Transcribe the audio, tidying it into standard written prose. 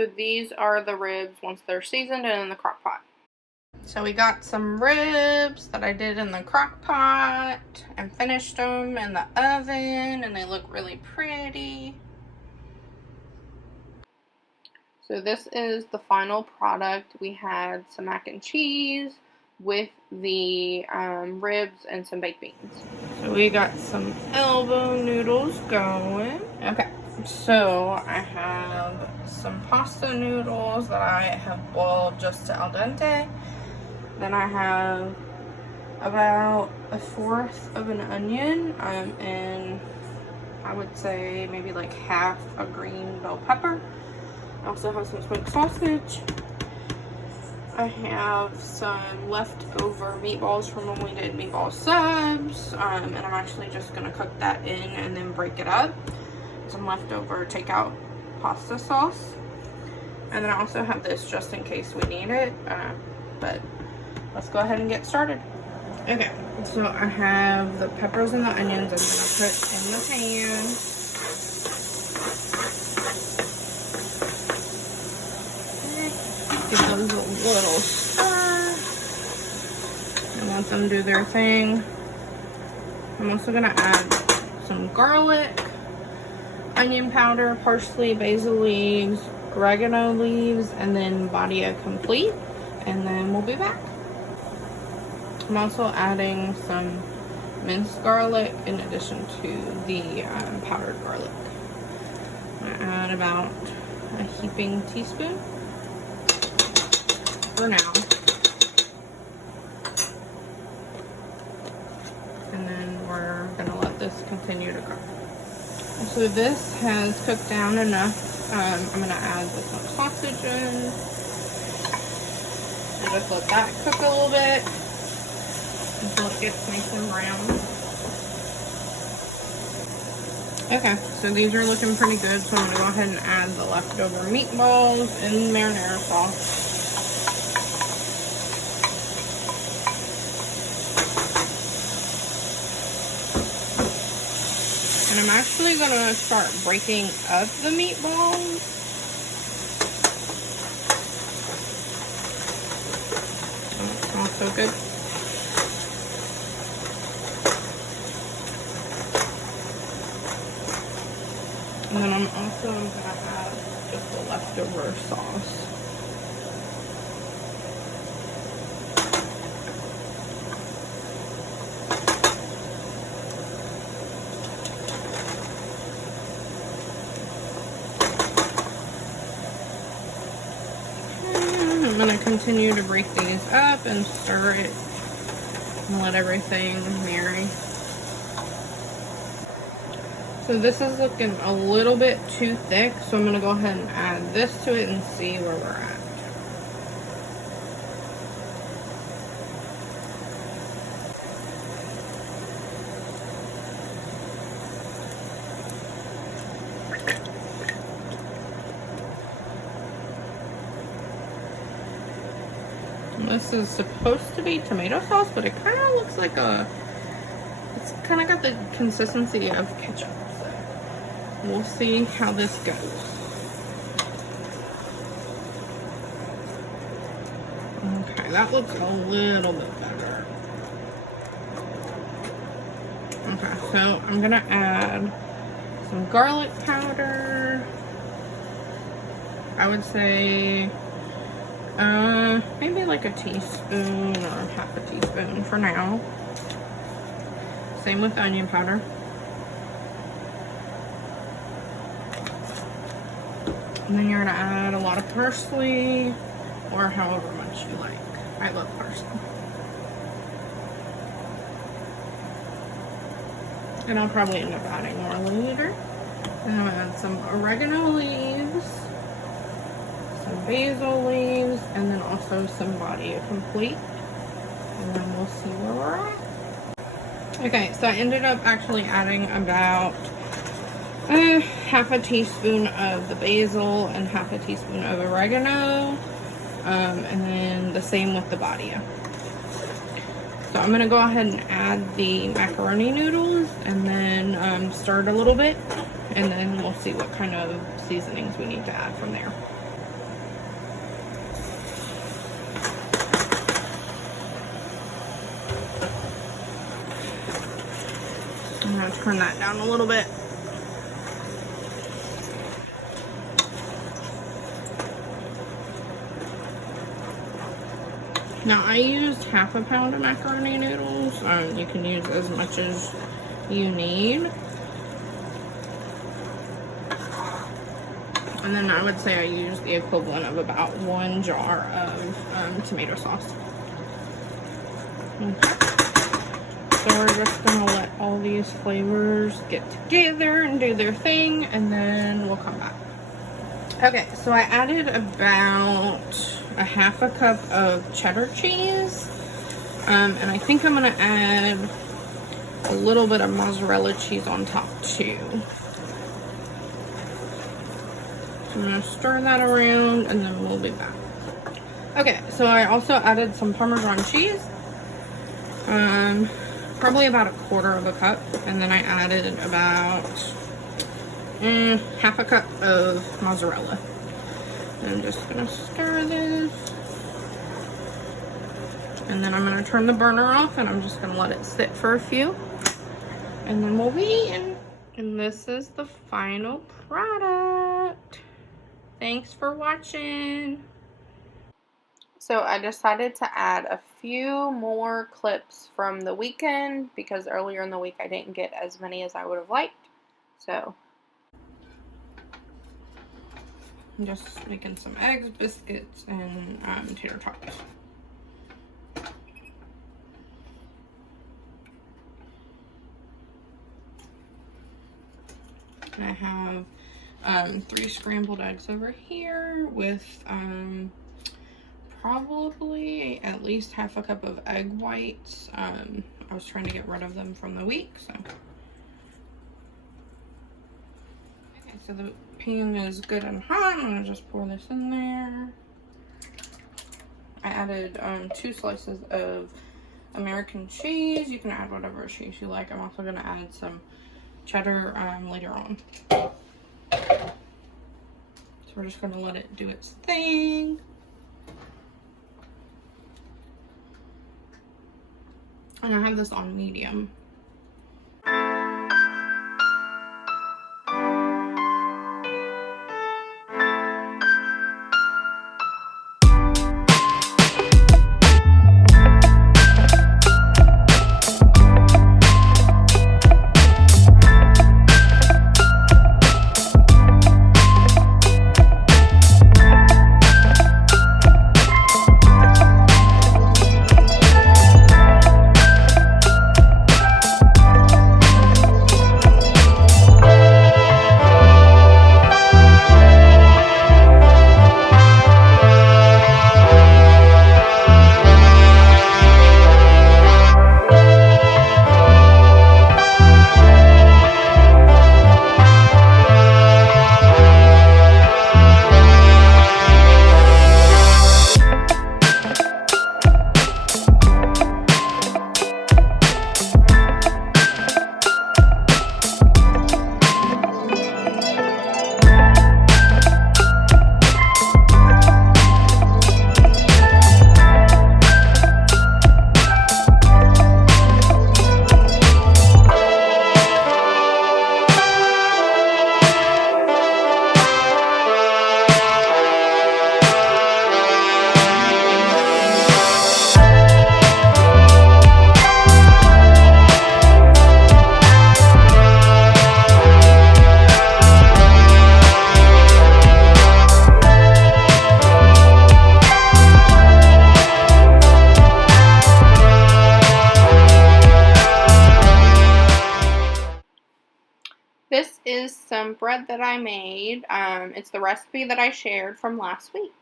So these are the ribs once they're seasoned and in the crock pot. So we got some ribs that I did in the crock pot and finished them in the oven, and they look really pretty. So this is the final product. We had some mac and cheese with the ribs and some baked beans. So we got some elbow noodles going. Okay, so I have some pasta noodles that I have boiled just to al dente. Then I have about 1/4 of an onion and I would say maybe like half a green bell pepper. I also have some smoked sausage. I have some leftover meatballs from when we did meatball subs, and I'm actually just gonna cook that in and then break it up. Some leftover takeout pasta sauce. And then I also have this just in case we need it, but let's go ahead and get started. Okay, so I have the peppers and the onions I'm gonna put in the pan. Give those a little stir. I want them to do their thing. I'm also gonna add some garlic, onion powder, parsley, basil leaves, oregano leaves, and then Badia complete, and then we'll be back. I'm also adding some minced garlic in addition to the powdered garlic. I'm gonna add about a heaping teaspoon for now. And then we're gonna let this continue to cook. So this has cooked down enough. I'm gonna add the smoked sausage in. And just let that cook a little bit until it gets nice and brown. Okay, so these are looking pretty good, so I'm gonna go ahead and add the leftover meatballs and marinara sauce. And I'm actually gonna start breaking up the meatballs. Oh, it smells so good. And then I'm also gonna add just the leftover sauce. I'm gonna continue to break these up and stir it and let everything marry. So this is looking a little bit too thick, so I'm gonna go ahead and add this to it and see where we're at. This is supposed to be tomato sauce, but it kind of looks like it's kind of got the consistency of ketchup. So we'll see how this goes. Okay, that looks a little bit better. Okay, so I'm gonna add some garlic powder. I would say maybe like a teaspoon or half a teaspoon for now. Same with onion powder. And then you're gonna add a lot of parsley, or however much you like. I love parsley. And I'll probably end up adding more later. And I'm gonna add some oregano leaves, some basil leaves, and then also some Badia complete. And then we'll see where we're at. Okay, so I ended up actually adding about half a teaspoon of the basil and half a teaspoon of oregano, and then the same with the Badia. So I'm gonna go ahead and add the macaroni noodles and then stir it a little bit, and then we'll see what kind of seasonings we need to add from there. going to turn that down a little bit. Now, I used half a pound of macaroni noodles. You can use as much as you need. And then I would say I used the equivalent of about 1 jar of tomato sauce. Okay. So we're just gonna let all these flavors get together and do their thing, and then we'll come back. Okay, so I added about a half a cup of cheddar cheese. And I think I'm gonna add a little bit of mozzarella cheese on top too. So I'm gonna stir that around and then we'll be back. Okay, so I also added some Parmesan cheese. Probably about a quarter of a cup. And then I added about half a cup of mozzarella. And I'm just gonna stir this. And then I'm gonna turn the burner off and I'm just gonna let it sit for a few. And then we'll be eating. And this is the final product. Thanks for watching. So I decided to add a few more clips from the weekend because earlier in the week I didn't get as many as I would have liked. So I'm just making some eggs, biscuits, and tater tots. And I have 3 scrambled eggs over here with probably at least half a cup of egg whites. I was trying to get rid of them from the week, so. Okay, so the pan is good and hot. I'm gonna just pour this in there. I added 2 slices of American cheese. You can add whatever cheese you like. I'm also gonna add some cheddar later on. So we're just gonna let it do its thing. And I have this on medium. This is some bread that I made. It's the recipe that I shared from last week.